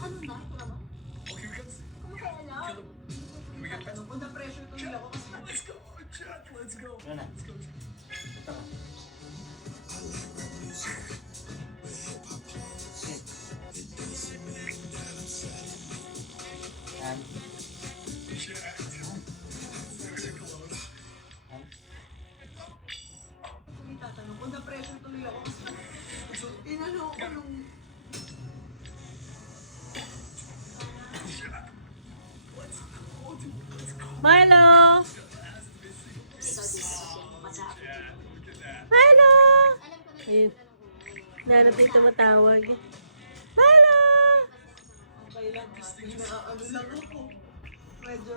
Ano na? Ito naman? Oh, here comes. Ano kaya alam? Kill him. Can we get back? Ano, na-pressure tuloy ako. Let's go, Jack. Let's go. Ano na? Let's go, Jack. Ito ka. Yan. Jack. Very close. Yan. Hindi tatanong ko, na-pressure tuloy ako. Inano ko nung... Jack. Let's go, dude. Let's go. Milo! Ikaw dito kasi masakit. Yeah, look at that. Milo! Alam ko na Ayun. yung tanong ko. Narating tumatawag. Milo! Okay lang ha. Ano lang ako. Medyo...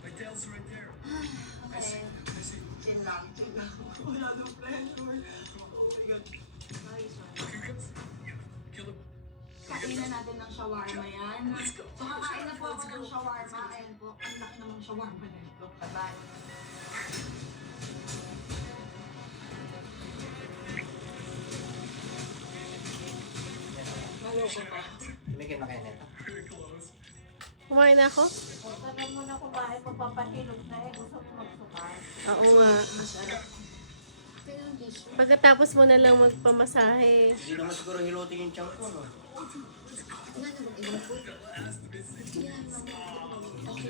My tail's right there. Okay. I see. Chill lang. Wala nang pressure. Oh my God. Nice one. Here comes. Kill him. Kain na natin ng shawarma yan. So, kakain na po ako ng shawarma. Ayan po, ang laki namang shawarma na ito. Patay. Maloko pa. Tumigil na kayo nito. Very close. Kumain na ako? Tagal mo na kumain, magpapahilog na eh. Gusto mo magsukay. Oo nga. Masarap. Pero yung tissue. Pagkatapos mo na lang magpamasahe. Hindi naman siguro hilutin yung chunk ko, no? Nga na mag-ibang food. Yan, mamaya.